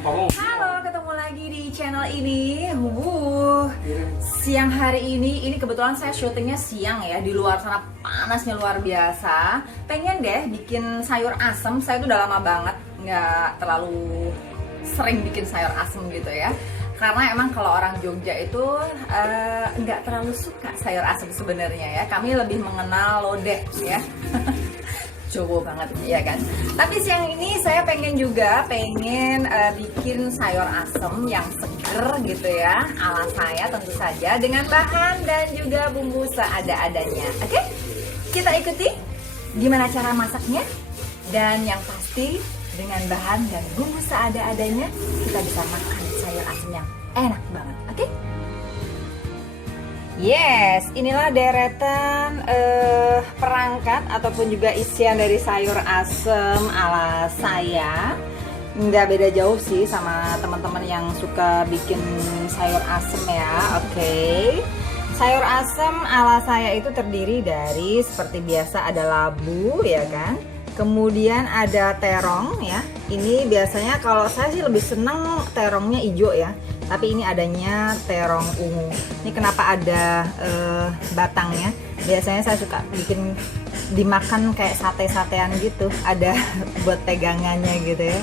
Halo, ketemu lagi di channel ini. Siang hari ini kebetulan saya syutingnya siang ya. Di luar sana panasnya luar biasa. Pengen deh bikin sayur asem. Saya tuh udah lama banget nggak terlalu sering bikin sayur asem gitu ya. Karena emang kalau orang Jogja itu nggak terlalu suka sayur asem sebenarnya ya. Kami lebih mengenal lodeh ya. Jowo banget ya kan. Tapi siang ini saya pengen bikin sayur asem yang seger gitu ya, ala saya tentu saja, dengan bahan dan juga bumbu seada-adanya. Oke, kita ikuti gimana cara masaknya, dan yang pasti dengan bahan dan bumbu seada-adanya kita bisa makan sayur asem yang enak banget. Oke? Yes, inilah deretan perangkat ataupun juga isian dari sayur asem ala saya. Nggak beda jauh sih sama teman-teman yang suka bikin sayur asem ya. Oke. Sayur asem ala saya itu terdiri dari seperti biasa ada labu ya kan. Kemudian ada terong ya. Ini biasanya kalau saya sih lebih seneng terongnya hijau ya. Tapi ini adanya terong ungu. Ini kenapa ada batangnya? Biasanya saya suka bikin dimakan kayak sate-satean gitu. Ada buat pegangannya gitu ya.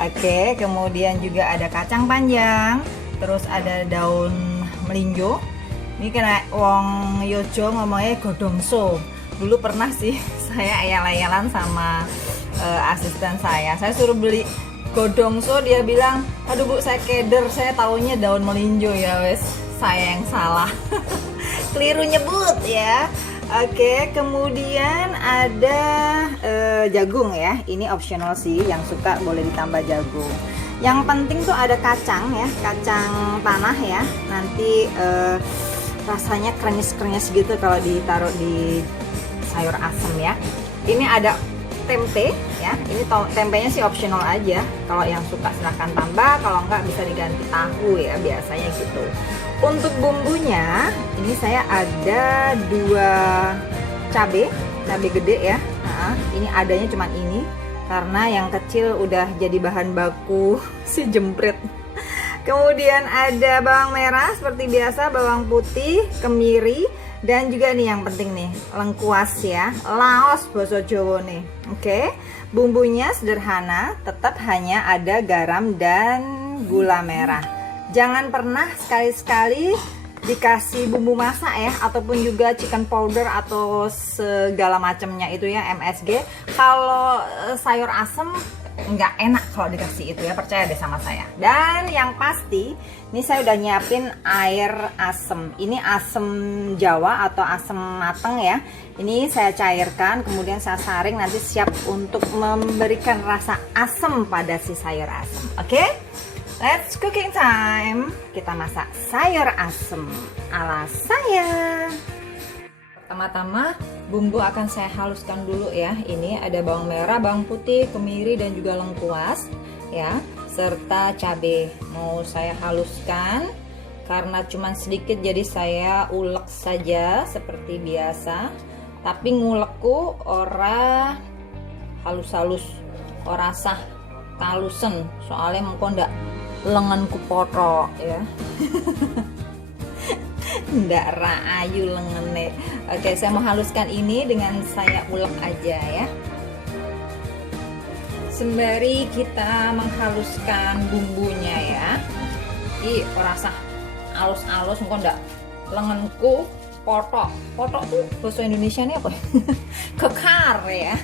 Oke, kemudian juga ada kacang panjang. Terus ada daun melinjo. Ini kena wong Yojo ngomongnya godongso. Dulu pernah sih saya ayal-ayalan sama asisten saya. Saya suruh beli godongso, dia bilang, aduh bu saya keder, saya taunya daun melinjo ya. Wes, saya yang salah. Keliru nyebut ya. Oke, kemudian ada jagung ya. Ini optional sih, yang suka boleh ditambah jagung. Yang penting tuh ada kacang ya, kacang tanah ya. Nanti rasanya krenyes-krenyes gitu kalau ditaruh di sayur asem ya. Ini ada tempe ya, ini tempenya sih optional aja. Kalau yang suka silahkan tambah, kalau enggak bisa diganti tahu ya, biasanya gitu. Untuk bumbunya ini saya ada 2 cabai gede ya. Nah, ini adanya cuman ini karena yang kecil udah jadi bahan baku si jempret. Kemudian ada bawang merah seperti biasa, bawang putih, kemiri, dan juga nih yang penting nih, lengkuas ya, laos basa Jawa nih. Oke, bumbunya sederhana, tetap hanya ada garam dan gula merah. Jangan pernah sekali-sekali dikasih bumbu masak ya, ataupun juga chicken powder atau segala macamnya itu ya, MSG. Kalau sayur asem nggak enak kalau dikasih itu ya, percaya deh sama saya. Dan yang pasti ini saya udah nyiapin air asem. Ini asem Jawa atau asem mateng ya. Ini saya cairkan, kemudian saya saring, nanti siap untuk memberikan rasa asem pada si sayur asem. Oke? Let's cooking time. Kita masak sayur asem ala saya. Pertama-tama bumbu akan saya haluskan dulu ya. Ini ada bawang merah, bawang putih, kemiri, dan juga lengkuas ya, serta cabai. Mau saya haluskan karena cuma sedikit, jadi saya ulek saja seperti biasa. Tapi ngulekku ora halus-halus, ora sah kalusen, soalnya mengko ndak lenganku potok ya. Ndak raayu lengene. Oke, saya mau haluskan ini dengan saya ulek aja ya. Sembari kita menghaluskan bumbunya ya. Ih, ora sah alus-alus engko ndak lenganku potok. Potok tuh bahasa Indonesia ini apa? Kekar ya.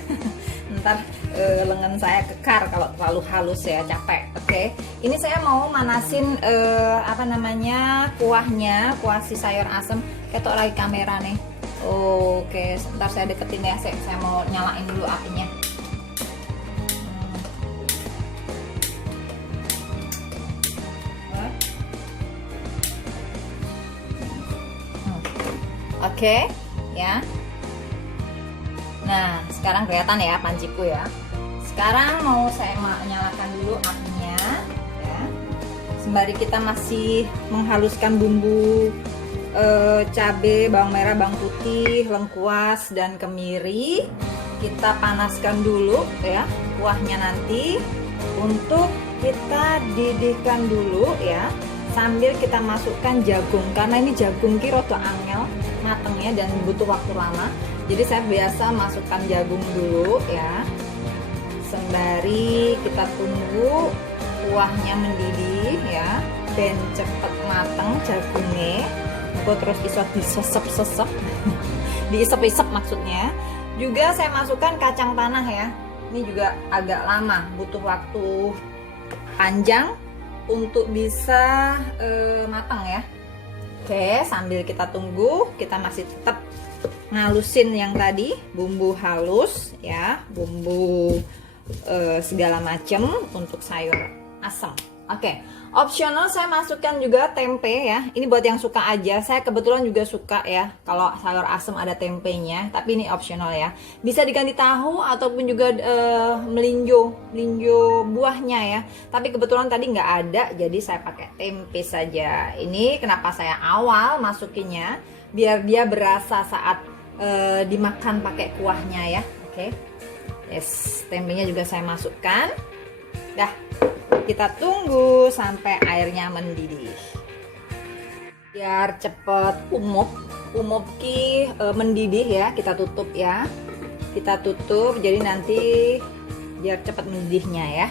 Ntar lengan saya kekar kalau terlalu halus ya, capek. Oke, ini saya mau manasin kuahnya, kuah si sayur asem. Ketok lagi kamera nih. Oke, sebentar saya deketin ya, saya mau nyalain dulu apinya. Oke, ya. Nah, sekarang kelihatan ya panciku ya. Sekarang mau saya nyalakan dulu apinya ya. Sembari kita masih menghaluskan bumbu cabai, bawang merah, bawang putih, lengkuas, dan kemiri, kita panaskan dulu ya kuahnya nanti. untuk kita didihkan dulu ya, sambil kita masukkan jagung, karena ini jagung ki rada angel matengnya dan butuh waktu lama. Jadi saya biasa masukkan jagung dulu ya, sembari kita tunggu kuahnya mendidih ya, dan cepet mateng jagungnya. Terus iso disesep-sesep diisep-isep maksudnya. Juga saya masukkan kacang tanah ya, ini juga agak lama, butuh waktu panjang untuk bisa matang ya. Oke, sambil kita tunggu, kita masih tetap ngalusin yang tadi bumbu halus ya, bumbu segala macam untuk sayur asem. Oke, opsional saya masukkan juga tempe ya. Ini buat yang suka aja. Saya kebetulan juga suka ya kalau sayur asem ada tempenya, tapi ini opsional ya. Bisa diganti tahu ataupun juga melinjo buahnya ya. Tapi kebetulan tadi nggak ada, jadi saya pakai tempe saja. Ini kenapa saya awal masukinnya, biar dia berasa saat dimakan pakai kuahnya ya. Oke. Yes, tempenya juga saya masukkan. Dah. Kita tunggu sampai airnya mendidih biar cepet umup mendidih ya. Kita tutup ya, kita tutup, jadi nanti biar cepet mendidihnya ya.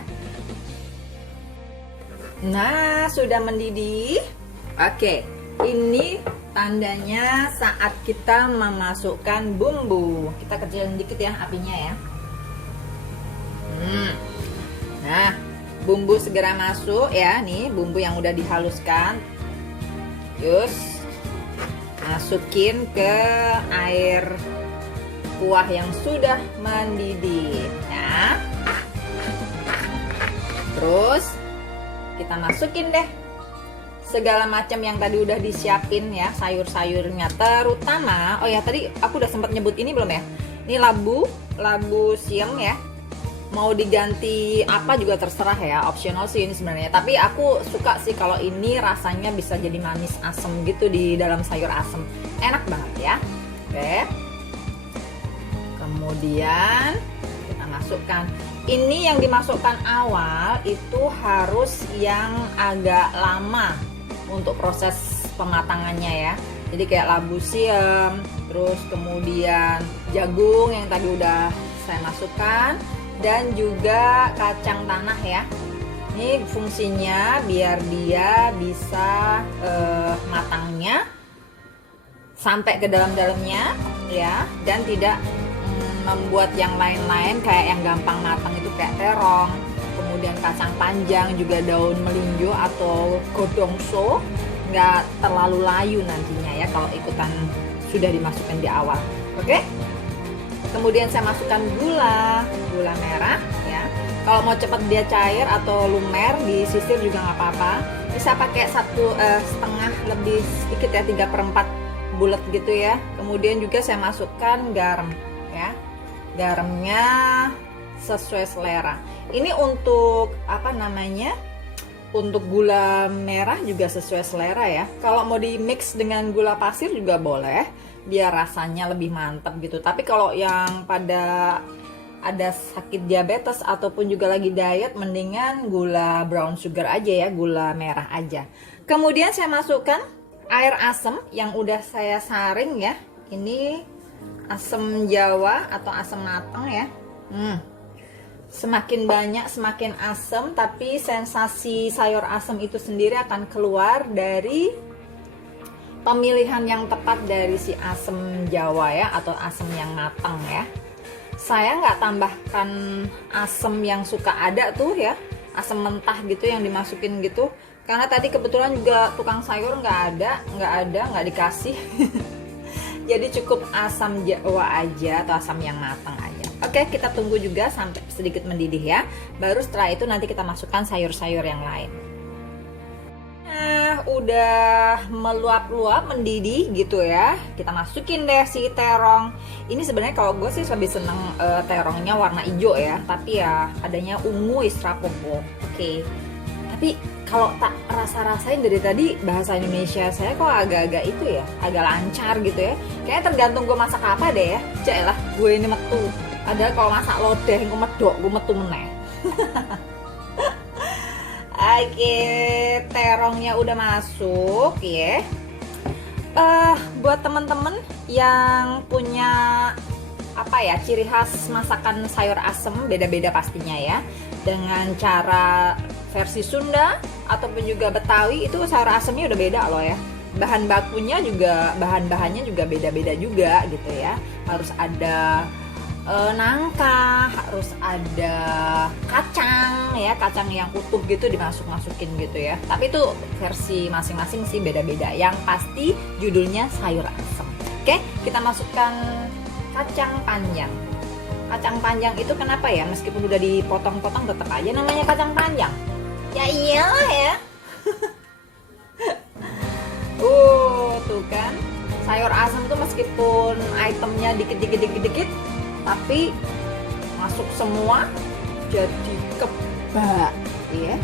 Nah, sudah mendidih. Oke, ini tandanya saat kita memasukkan bumbu. Kita kecilin dikit ya apinya ya. Nah, bumbu segera masuk ya, nih bumbu yang udah dihaluskan. Terus masukin ke air kuah yang sudah mendidih. Nah, terus kita masukin deh segala macam yang tadi udah disiapin ya, sayur-sayurnya terutama. Oh ya, tadi aku udah sempat nyebut ini belum ya? Ini labu siam ya. Mau diganti apa juga terserah ya, optional sih ini sebenarnya. Tapi aku suka sih kalau ini rasanya bisa jadi manis asem gitu di dalam sayur asem. Enak banget ya. Oke. Kemudian kita masukkan. Ini yang dimasukkan awal itu harus yang agak lama untuk proses pematangannya ya. Jadi kayak labu siam, terus kemudian jagung yang tadi udah saya masukkan, dan juga kacang tanah ya. Ini fungsinya biar dia bisa matangnya sampai ke dalam-dalamnya ya, dan tidak membuat yang lain-lain kayak yang gampang matang itu kayak terong, kemudian kacang panjang, juga daun melinjo atau godongso, nggak terlalu layu nantinya ya kalau ikutan sudah dimasukkan di awal. Oke? Kemudian saya masukkan gula merah ya. Kalau mau cepat dia cair atau lumer, disisir juga nggak apa-apa. Bisa pakai setengah lebih sedikit ya, 3/4 bulat gitu ya. Kemudian juga saya masukkan garam ya. Garamnya sesuai selera. Ini untuk apa namanya? Untuk gula merah juga sesuai selera ya. Kalau mau di mix dengan gula pasir juga boleh, biar rasanya lebih mantap gitu. Tapi kalau yang pada ada sakit diabetes ataupun juga lagi diet, mendingan gula brown sugar aja ya, gula merah aja. Kemudian saya masukkan air asam yang udah saya saring ya. Ini asam Jawa atau asam matang ya. Semakin banyak semakin asam, tapi sensasi sayur asam itu sendiri akan keluar dari pemilihan yang tepat dari si asam Jawa ya, atau asam yang matang ya. Saya nggak tambahkan asam yang suka ada tuh ya, asam mentah gitu yang dimasukin gitu, karena tadi kebetulan juga tukang sayur nggak dikasih. Jadi cukup asam Jawa aja atau asam yang matang aja. Oke, kita tunggu juga sampai sedikit mendidih ya. Baru setelah itu nanti kita masukkan sayur-sayur yang lain. Nah, udah meluap-luap, mendidih gitu ya. Kita masukin deh si terong. Ini sebenarnya kalau gue sih lebih seneng terongnya warna hijau ya. Tapi ya adanya ungu istrapopo. Oke. Tapi kalau tak rasa-rasain dari tadi bahasa Indonesia saya kok agak-agak itu ya, agak lancar gitu ya. Kayaknya tergantung gue masak apa deh ya. Jaelah, gue ini metu. Padahal kalau masak lodeh gue medok, gue metu meneh. Oke, terongnya udah masuk ya. Buat temen-temen yang punya apa ya, ciri khas masakan sayur asem beda-beda pastinya ya, dengan cara versi Sunda ataupun juga Betawi, itu sayur asemnya udah beda loh ya. Bahan bakunya juga, bahan-bahannya juga beda-beda juga gitu ya. Harus ada nangka, harus ada kacang ya, kacang yang utuh gitu dimasukin gitu ya. Tapi itu versi masing-masing sih beda-beda. Yang pasti judulnya sayur asem. Oke, kita masukkan kacang panjang. Kacang panjang itu kenapa ya? Meskipun udah dipotong-potong tetap aja namanya kacang panjang. Ya iyalah ya. Tuh kan. Sayur asem tuh meskipun itemnya dikit-dikit tapi masuk semua jadi kebak ya.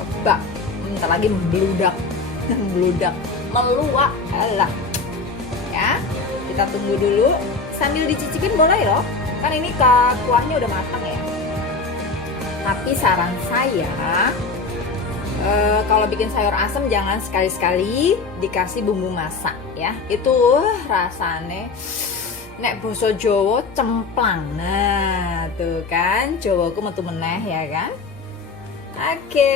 Kebak. Bentar lagi membludak. Membludak, meluak. Alah. Ya. Kita tunggu dulu. Sambil dicicipin boleh loh, kan ini kuahnya udah matang ya. Tapi saran saya, kalau bikin sayur asem jangan sekali-sekali dikasih bumbu masak ya. Itu rasanya nek basa Jawa cemplang. Nah tuh kan, Jawaku metu meneh ya kan. Oke,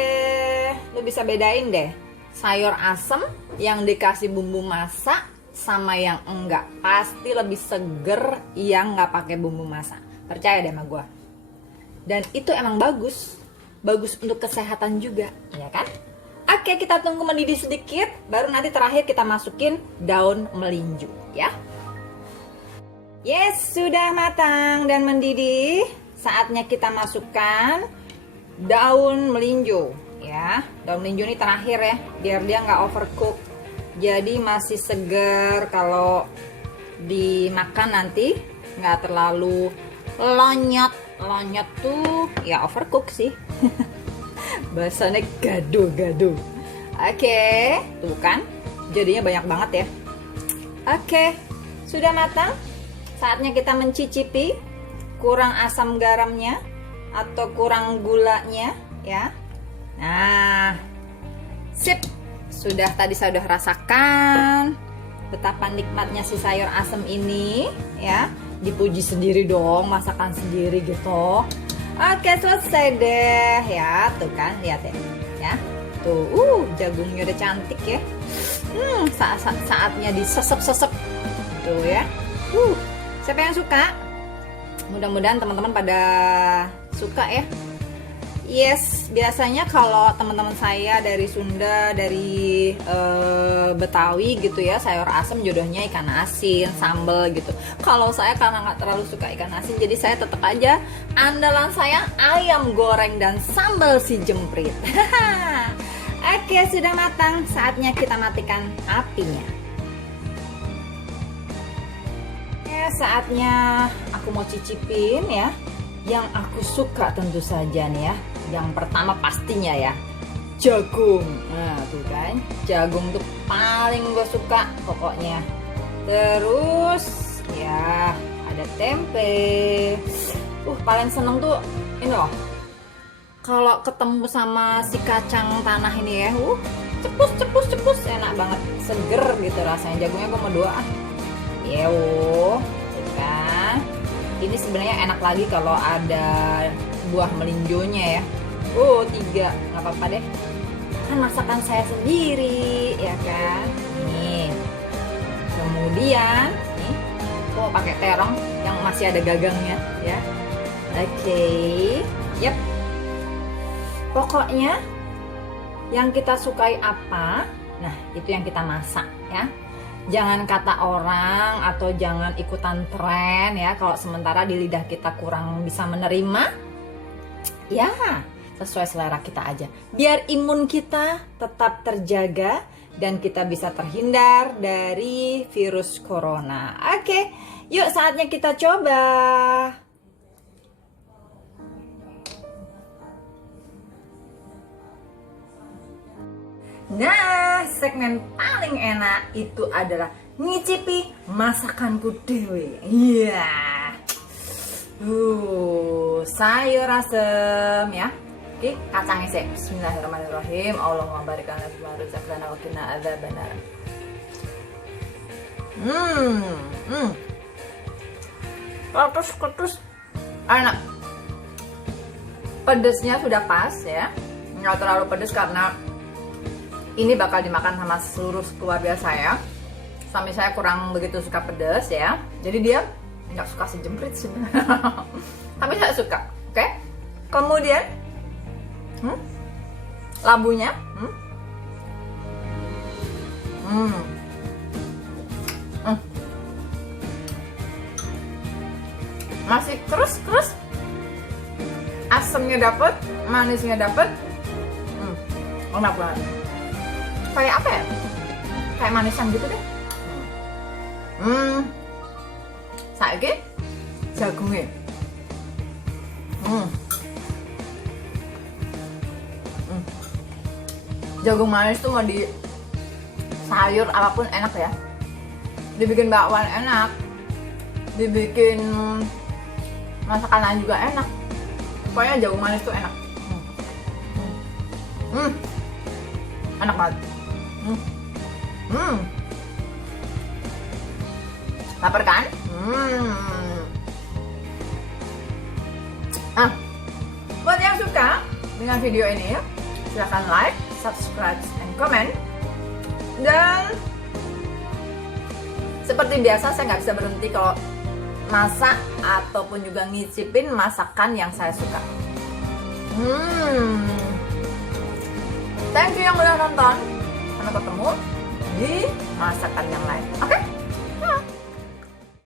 lu bisa bedain deh sayur asem yang dikasih bumbu masak sama yang enggak. Pasti lebih seger yang nggak pakai bumbu masak, percaya deh sama gue. Dan itu emang bagus untuk kesehatan juga ya kan. Oke, kita tunggu mendidih sedikit, baru nanti terakhir kita masukin daun melinjo ya. Yes, sudah matang dan mendidih. Saatnya kita masukkan daun melinjo ya. Daun melinjo ini terakhir ya, biar dia nggak overcook. Jadi masih segar, kalau dimakan nanti nggak terlalu lonyot. Lonyot tuh ya overcook sih. Bahasanya gado-gado. Oke, tuh kan jadinya banyak banget ya. Oke, sudah matang. Saatnya kita mencicipi. Kurang asam garamnya atau kurang gulanya ya. Nah, sip. Sudah, tadi saya udah rasakan betapa nikmatnya si sayur asem ini ya. Dipuji sendiri dong, masakan sendiri gitu. Oke, selesai deh ya. Tuh kan, lihat ya. Tuh, jagungnya udah cantik ya. Saatnya disesep-sesep. Tuh ya. Siapa yang suka? Mudah-mudahan teman-teman pada suka ya. Yes, biasanya kalau teman-teman saya dari Sunda, dari Betawi gitu ya, sayur asem jodohnya ikan asin, sambal gitu. Kalau saya karena nggak terlalu suka ikan asin, jadi saya tetap aja andalan saya ayam goreng dan sambal si jemprit. Oke, sudah matang, saatnya kita matikan apinya. Ya, saatnya aku mau cicipin ya. Yang aku suka tentu saja nih ya. Yang pertama pastinya ya, jagung. Nah tuh kan, jagung tuh paling gue suka pokoknya. Terus ya ada tempe. Paling seneng tuh ini loh, kalau ketemu sama si kacang tanah ini ya. Cepus enak banget, seger gitu rasanya. Jagungnya gue mau doa. Kan. Ini sebenarnya enak lagi kalau ada buah melinjonya ya. 3, nggak apa-apa deh. Kan masakan saya sendiri, ya kan. Nih. Kemudian, nih, aku mau pakai terong yang masih ada gagangnya, ya. Oke, yep. Pokoknya yang kita sukai apa, nah itu yang kita masak, ya. Jangan kata orang atau jangan ikutan tren ya. Kalau sementara di lidah kita kurang bisa menerima, ya sesuai selera kita aja. Biar imun kita tetap terjaga dan kita bisa terhindar dari virus corona. Oke, yuk saatnya kita coba. Nah, segmen paling enak itu adalah ngicipi masakanku dewe. Iya. Sayur asem ya. Iki kacang isek. Bismillahirrahmanirrahim. Allahumma barik lana fima razaqtana wa qina adzabannar. Ketus enak. Pedesnya sudah pas ya, nggak terlalu pedes karena ini bakal dimakan sama seluruh keluarga saya. Suami saya kurang begitu suka pedas ya, jadi dia nggak suka sejemprit sebenarnya. Tapi saya suka. Oke. Kemudian labunya masih terus asamnya dapet, manisnya dapet, enak banget. Kayak apa ya? Kayak manisan gitu deh. Saiki jagungnya. Jagung manis tuh mau di sayur apapun enak ya. Dibikin bakwan enak, dibikin masakan lain juga enak. Pokoknya jagung manis tuh enak. Enak banget. Lapar kan? Buat yang suka dengan video ini ya, silahkan like, subscribe, and comment. Dan seperti biasa saya nggak bisa berhenti kalau masak ataupun juga ngicipin masakan yang saya suka. Thank you yang udah nonton. Sampai ketemu di masakan yang lain. Oke?